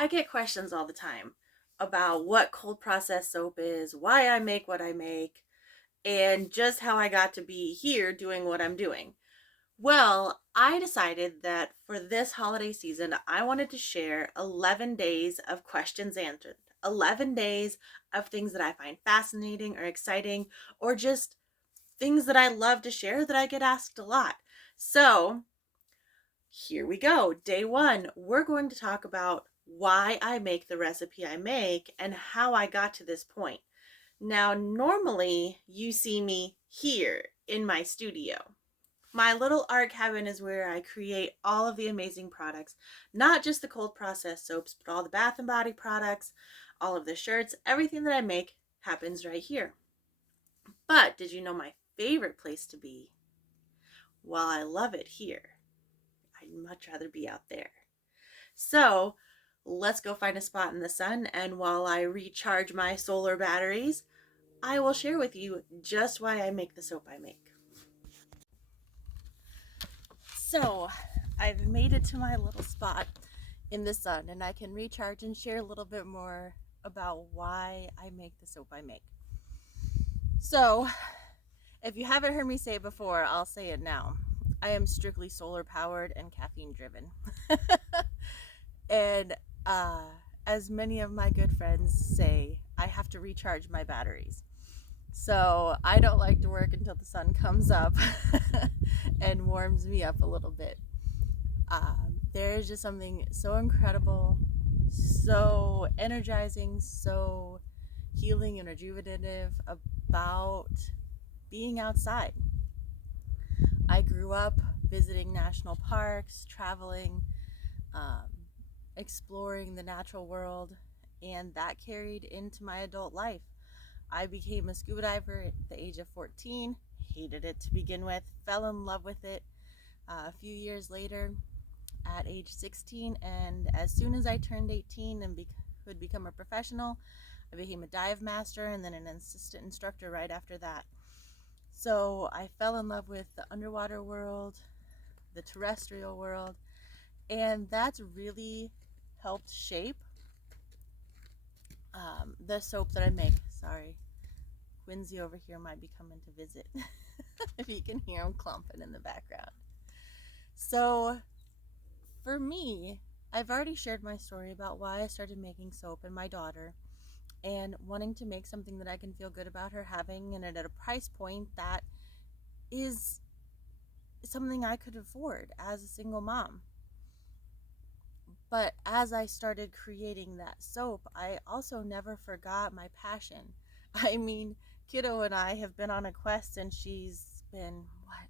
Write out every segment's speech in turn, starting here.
I get questions all the time about what cold process soap is, why I make what I make, and just how I got to be here doing what I'm doing. Well, I decided that for this holiday season, I wanted to share 11 days of questions answered. 11 days of things that I find fascinating or exciting, or just things that I love to share that I get asked a lot. So, here we go. Day one, we're going to talk about why I make the recipe I make and how I got to this point. Now, normally you see me here in my studio. My little art cabin is where I create all of the amazing products, not just the cold process soaps, but all the bath and body products, all of the shirts, everything that I make happens right here. But did you know my favorite place to be? While I love it here, I'd much rather be out there. So let's go find a spot in the sun, and while I recharge my solar batteries, I will share with you just why I make the soap I make. So I've made it to my little spot in the sun, and I can recharge and share a little bit more about why I make the soap I make. So, if you haven't heard me say it before, I'll say it now. I am strictly solar powered and caffeine driven. And uh, as many of my good friends say, I have to recharge my batteries. So I don't like to work until the sun comes up and warms me up a little bit. There is just something so incredible, so energizing, so healing and rejuvenative about being outside. I grew up visiting national parks, traveling, um, exploring the natural world, and that carried into my adult life. I became a scuba diver at the age of 14, hated it to begin with, fell in love with it a few years later at age 16, and as soon as I turned 18 and could become a professional, I became a dive master and then an assistant instructor right after that. So I fell in love with the underwater world, the terrestrial world, and that's really helped shape the soap that I make. Sorry, Quincy over here might be coming to visit. If you can hear him clumping in the background. So for me, I've already shared my story about why I started making soap and my daughter, and wanting to make something that I can feel good about her having, and at a price point that is something I could afford as a single mom. But as I started creating that soap, I also never forgot my passion. I mean, Kiddo and I have been on a quest since she's been,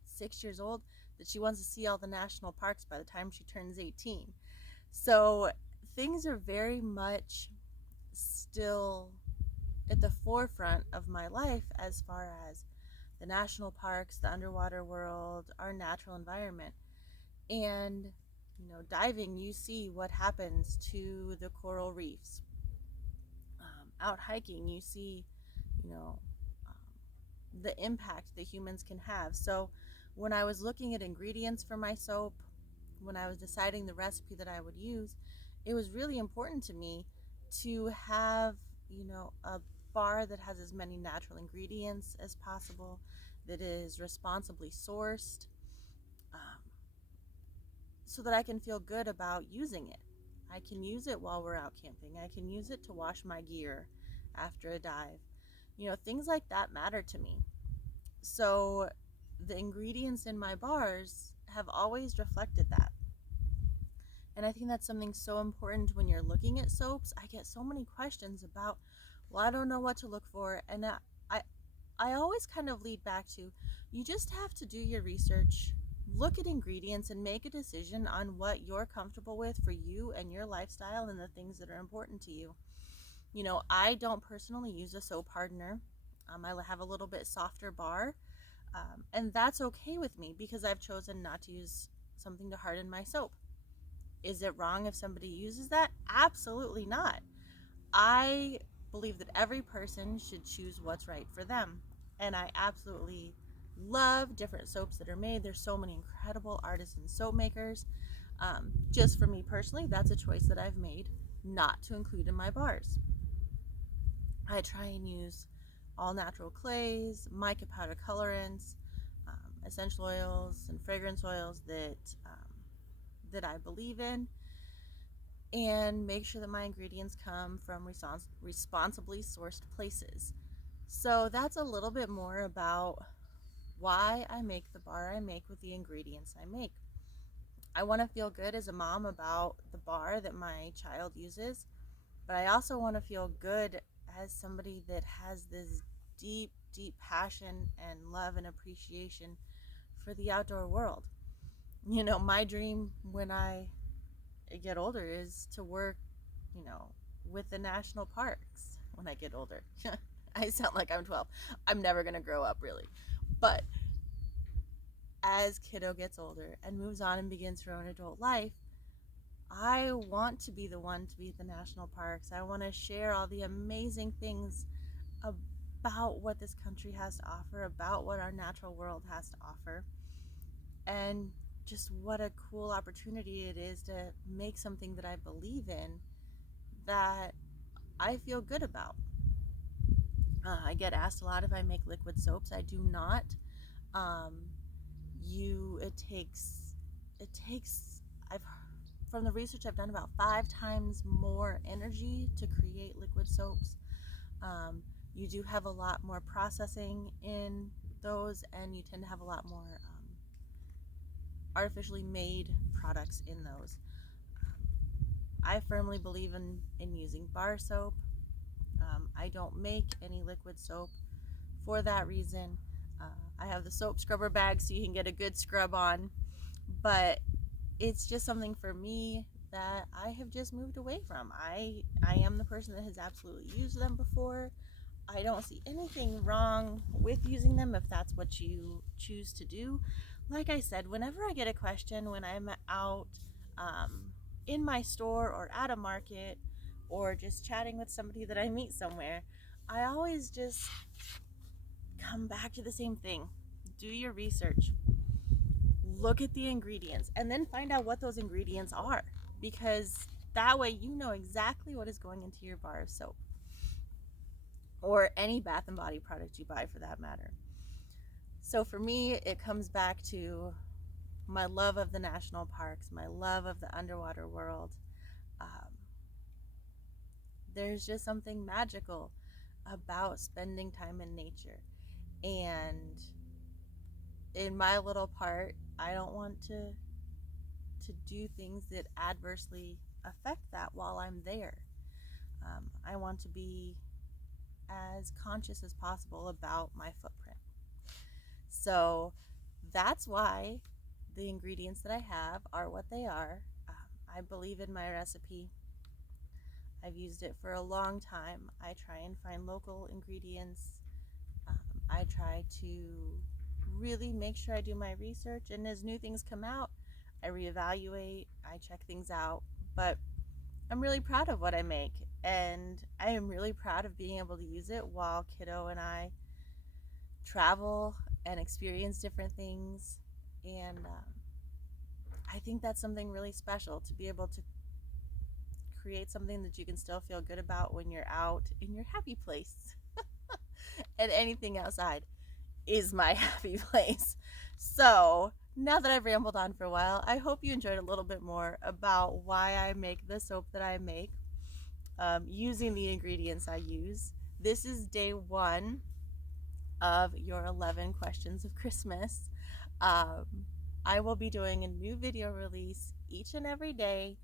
6 years old, that she wants to see all the national parks by the time she turns 18. So things are very much still at the forefront of my life as far as the national parks, the underwater world, our natural environment. And diving, you see what happens to the coral reefs. Out hiking, you see, you know, the impact that humans can have. So when I was looking at ingredients for my soap, when I was deciding the recipe that I would use, it was really important to me to have, a bar that has as many natural ingredients as possible, that is responsibly sourced, um, so that I can feel good about using it. I can use it while we're out camping. I can use it to wash my gear after a dive. Things like that matter to me. So the ingredients in my bars have always reflected that. And I think that's something so important when you're looking at soaps. I get so many questions about, well, I don't know what to look for. And I, I always kind of lead back to, you just have to do your research, look at ingredients, and make a decision on what you're comfortable with for you and your lifestyle and the things that are important to you. I don't personally use a soap hardener. I have a little bit softer bar, and that's okay with me because I've chosen not to use something to harden my soap. Is it wrong if somebody uses that? Absolutely not. I believe that every person should choose what's right for them. And I absolutely love different soaps that are made. There's so many incredible artisan soap makers. Just for me personally, that's a choice that I've made. not to include in my bars. I try and use all natural clays, mica powder colorants, essential oils, and fragrance oils that I believe in, and make sure that my ingredients come from responsibly sourced places. So that's a little bit more about why I make the bar I make with the ingredients I make. I want to feel good as a mom about the bar that my child uses, but I also want to feel good as somebody that has this deep, deep passion and love and appreciation for the outdoor world. You know, my dream when I get older is to work, you know, with the national parks when I get older. I sound like I'm 12. I'm never going to grow up, really. But as kiddo gets older and moves on and begins her own adult life, I want to be the one to be at the national parks. I want to share all the amazing things about what this country has to offer, about what our natural world has to offer, and just what a cool opportunity it is to make something that I believe in, that I feel good about. I get asked a lot if I make liquid soaps. I do not. Um, it takes I've from the research I've done, about 5 times more energy to create liquid soaps. You do have a lot more processing in those, and you tend to have a lot more artificially made products in those. I firmly believe in using bar soap. I don't make any liquid soap for that reason. I have the soap scrubber bag so you can get a good scrub on, but it's just something for me that I have just moved away from. I am the person that has absolutely used them before. I don't see anything wrong with using them if that's what you choose to do. Like I said, whenever I get a question when I'm out in my store or at a market or just chatting with somebody that I meet somewhere, I always just come back to the same thing. Do your research, look at the ingredients, and then find out what those ingredients are, because that way you know exactly what is going into your bar of soap or any bath and body product you buy for that matter. So for me, it comes back to my love of the national parks, my love of the underwater world. Um, there's just something magical about spending time in nature. And in my little part, I don't want to do things that adversely affect that while I'm there. I want to be as conscious as possible about my footprint. So that's why the ingredients that I have are what they are. I believe in my recipe. I've used it for a long time. I try and find local ingredients. I try to really make sure I do my research, and as new things come out, I reevaluate, I check things out. But I'm really proud of what I make, and I am really proud of being able to use it while kiddo and I travel and experience different things. And I think that's something really special, to be able to create something that you can still feel good about when you're out in your happy place. And anything outside is my happy place. So now that I've rambled on for a while, I hope you enjoyed a little bit more about why I make the soap that I make, using the ingredients I use. This is day 1 of your 11 questions of Christmas. Um, I will be doing a new video release each and every day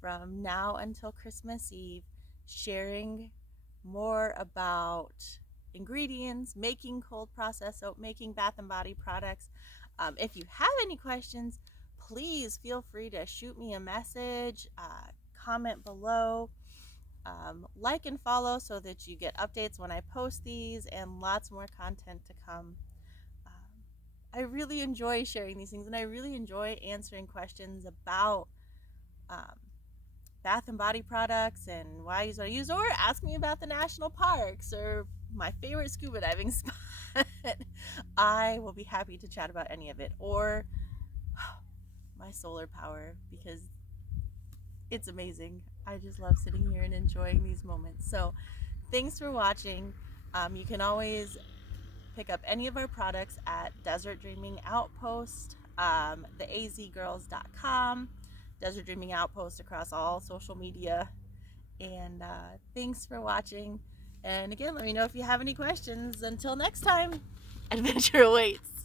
from now until Christmas Eve, sharing more about ingredients, making cold process soap, making bath and body products. If you have any questions, please feel free to shoot me a message, comment below, like and follow so that you get updates when I post these, and lots more content to come. I really enjoy sharing these things, and I really enjoy answering questions about bath and body products and why I use what I use, or ask me about the national parks or my favorite scuba diving spot. I will be happy to chat about any of it, or my solar power, because It's amazing. I just love sitting here and enjoying these moments. So thanks for watching. You can always pick up any of our products at Desert Dreaming Outpost, theazgirls.com, Desert Dreaming Outpost across all social media. And thanks for watching. And again, let me know if you have any questions. Until next time, adventure awaits.